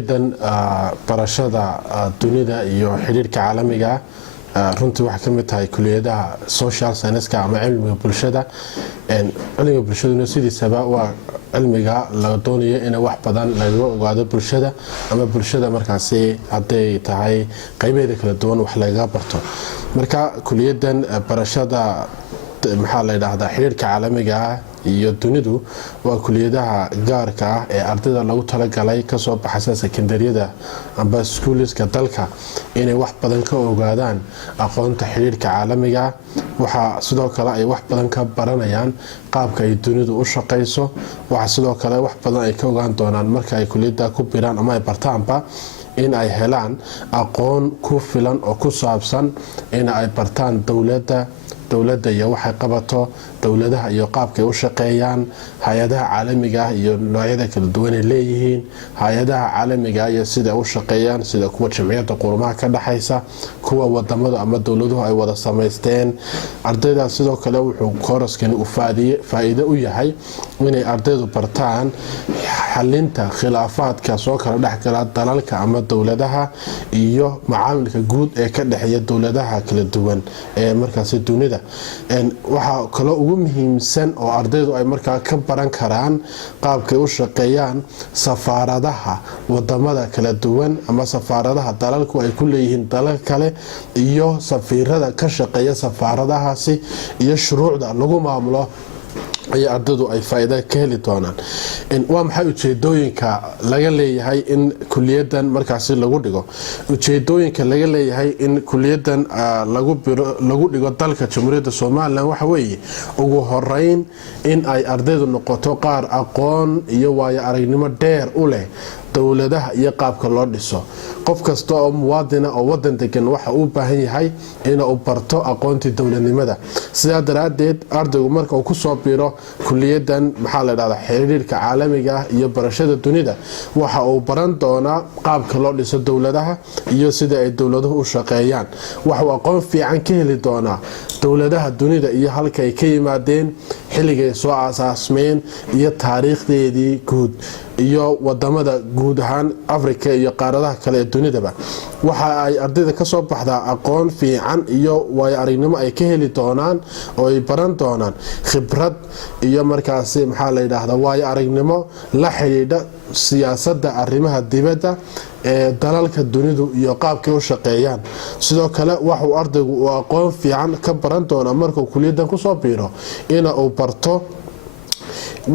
kuliyadan barashada dunida iyo xiriirka caalamiga runtii waxa ka mid tahay kuliyadaha social science ama cilmiga bulshada cilmiga bulshada sidiisaba waa cilmiga laga doonayo in wax badan laga ogaado bulshada ama bulshada markaasi haday tahay qaybeeda kala duwan wax laga barto marka kuliyadan barashada maxaa la yiraahdaa xiriirka caalamiga iyo dunidu waa kuliyadaha gaarka ah ee ardayda lagu talagalay ka soo baxaysa secondaryada amba schoolska dalka inay wax badan ka ogaadaan aqoonta xiriirka caalamiga waxa sidoo kale ay wax badan ka baranayaan qaabka ay dunidu u shaqeyso waxa sidoo kale wax badan ay ka ogaan doonaan marka ay kuliyada ku biiraan ama ay bartaanba in ay helaan aqoon ku filan oo ku saabsan in ay bartaan dawladda iyo waxay qabato dawladaha iyo qaabka ay u shaqeeyaan hay'adaha caalamiga iyo noocyada kala duwan ee leeyihiin hay'adaha caalamiga iyo sida ay u shaqeeyaan sida kuwa jamciyadda qurumaha ka dhaxaysa kuwa wadamada ama dawladuhu ay wada sameysteen ardayda sidoo kale wuxuu kooraskani u faa'iido u yahay inay ardaydu bartaan xalinta khilaafaadka soo kala dhaxgala dalalka ama dawladaha iyo macaamilka guud ee ka dhaxeeya dawladaha kala duwan ee markaas dunida waxa kale ugu muhiimsan oo ardaydu ay markaa ka baran karaan qaabkay u shaqeeyaan safaaradaha wadamada kala duwan ama safaaradaha dalalku ay ku leeyihiin dalal kale iyo safiirada ka shaqeeya safaaradahaasi iyo shuruucda lagu maamulo ay ardaydu ay faa'iido ka heli doonaan waa maxay ujeedooyinka laga leeyahay in kuliyadan markaasi lagu dhigo ujeedooyinka laga leeyahay in kuliyadan lagu dhigo dalka Jamhuuriyadda Soomaaliland waxa weeye ugu horeyn in ay ardaydu noqoto qaar aqoon iyo waayo aragnimo dheer u leh dawladaha iyo qaabka loo dhiso qof kasta oo muwaadina oo wadan degan waxa uu baahan yahay in uu barto aqoontii dawladnimada sidaa daraadeed ardaygu marka uu ku soo biiro kuliyadan maxaa la yiraahdaa xiriirka caalamiga iyo barashada dunida waxa uu baran doonaa qaabka loo dhiso dawladaha iyo sida ay dawladuhu u shaqeeyaan waxa uu aqoon fiican ka heli doonaa dawladaha dunida iyo halka ay ka yimaadeen xilligay soo aasaasmeen iyo taariikhdeedii guud iyo wadamada guud ahaan Afrika iyo qaaradaha kale ee dunidaba waxa ay ardayda ka soo baxdaa aqoon fiican iyo waayo aragnimo ay ka heli doonaan oo ay baran doonaan khibrad iyo markaasi maxaa la yiraahdaa waayo aragnimo la xiriidha siyaasadda arrimaha dibadda ee dalalka dunidu iyo qaabkay u shaqeeyaan sidoo kale waxa uu ardaygu aqoon fiican ka baran doonaa marka uu kuliyadan ku soo biiro in uu barto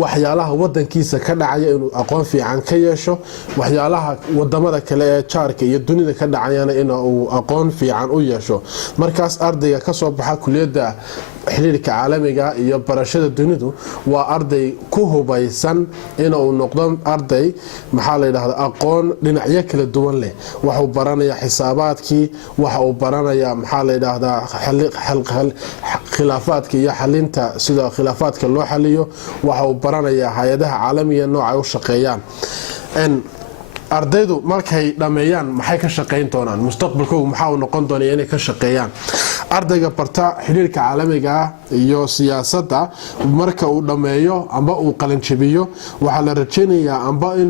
waxyaalaha wadankiisa ka dhacaya inuu aqoon fiican ka yeesho waxyaalaha wadamada kale ee jaarka iyo dunida ka dhacayana inuu aqoon fiican u yeesho markaas ardayga ka soo baxa kuliyada xiriirka caalamiga iyo barashada dunidu waa arday ku hubaysan inuu noqdo arday maxaa la yiraahdaa aqoon dhinacyo kala duwan leh waxa uu baranaya xisaabaadkii waxa uu baranaya maxaa la yiraahdaa khilaafaadka iyo xalinta sida khilaafaadka loo xaliyo waxa uu baranaya hay'adaha caalamiga nooca u shaqeeyaan ardaydu markay dhameeyaan maxay ka shaqeyn doonaan mustaqbalkooda maxaa uu noqon doonaa inay ka shaqeeyaan ardayga barta xiriirka caalamiga iyo siyaasadda marka uu dhameeyo amba uu qalin jabiyo waxa la rajaynayaa amba in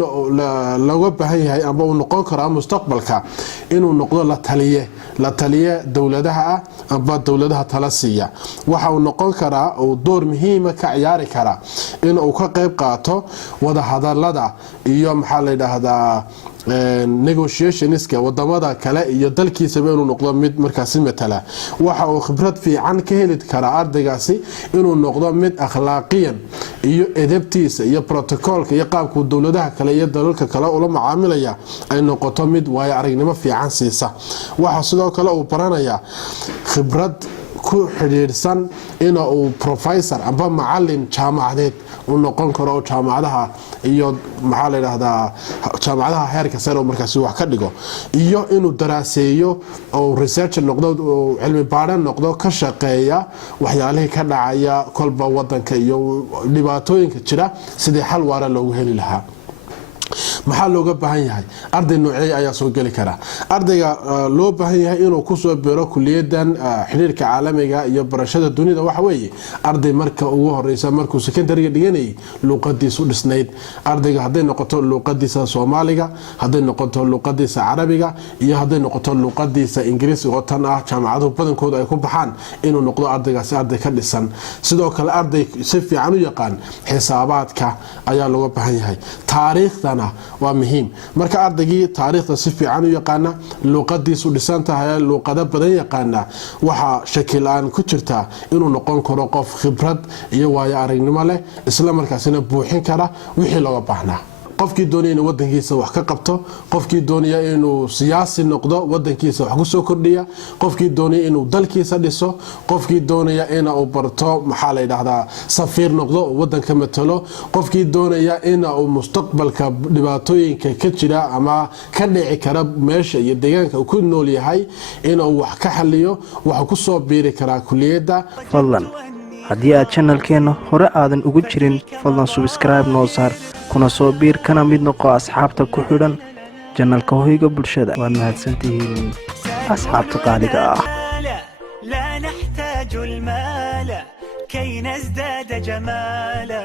laga baahan yahay amba uu noqon karo mustaqbalka inuu noqdo la taliye dawladaha amba dawladaha tala siiya waxa uu noqon karaa oo door muhiim ah ka ciyaari kara in uu ka qayb qaato wada hadallada iyo maxaa la yiraahdaa negotiationska wadamada kale iyo dalkiisaba inuu noqdo mid markaasi matala waxa uu khibrad fiican ka heli karaa ardaygaasi inuu noqdo mid akhlaaqiyan iyo edebtiisa iyo protocolka iyo qaabka dawladaha kale iyo dalalka kale ula macaamilaya ay noqoto mid waayo aragnimo fiican siisa waxa sidoo kale uu baranayaa khibrad ku xiriirsan inuu professor amba macallin jaamacadeed uu noqon karo jaamacadaha iyo maxaa la yiraahdaa jaamacadaha heerka sare oo markaas wax ka dhigo iyo inuu daraaseeyo oo research noqdo oo cilmi baaran noqdo ka shaqeeya waxyaalaha ka dhacaya kolba wadanka iyo dhibaatooyinka jira sidii xal waara loogu heli lahaa maxaa looga baahan yahay arday noocee ayaa soo gali kara ardayga loo baahan yahay inuu ku soo beero kuliyadan xiriirka caalamiga iyo barashada dunida waxa weeye arday marka ugu horeysa markuu secondary dhiganay luqadiisu dhisnayd ardayga haday noqoto luqadiisa Soomaaliga haday noqoto luqadiisa Carabiga iyo haday noqoto luqadiisa Ingiriisiga oo tan ah jaamacado badankooda ay ku baxaan inuu noqdo ardaygaasi arday ka dhisan sidoo kale arday si fiican u yaqaan xisaabaadka ayaa looga baahan yahay taariikhdana waa muhiim marka ardaygii taariikhda si fiican u yaqaana luqadiisu dhisan tahay luqada badan yaqaana waxa shakil aan ku jirta inuu noqon karo qof khibrad iyo waayo aragnimo leh isla markaasina buuxin kara wixii looga baahnaa qofkii doonaya inuu wadankiisa wax ka qabto qofkii doonaya inuu siyaasi noqdo wadankiisa wax ku soo kordhiya qofkii doonaya inuu dalkiisa dhiso qofkii doonaya inuu barto maxaa la yiraahdaa safiir noqdo wadanka matalo qofkii doonaya inuu mustaqbalka dhibaatooyinka ka jira ama ka dhici kara meesha iyo deegaanka uu ku nool yahay inuu wax ka xaliyo wax ku soo biiri kara kuliyada fadlan haddii aad channelkeena hore aadan ugu jirin fadlan subscribe noo saar kuna soo biir kana mid noqo asxaabta ku xidhan channelka hoyga bulshada waad mahadsantihiin asxaabta qaaliga ah لا نحتاج المال كي نزداد جمالا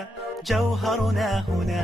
جوهرنا هنا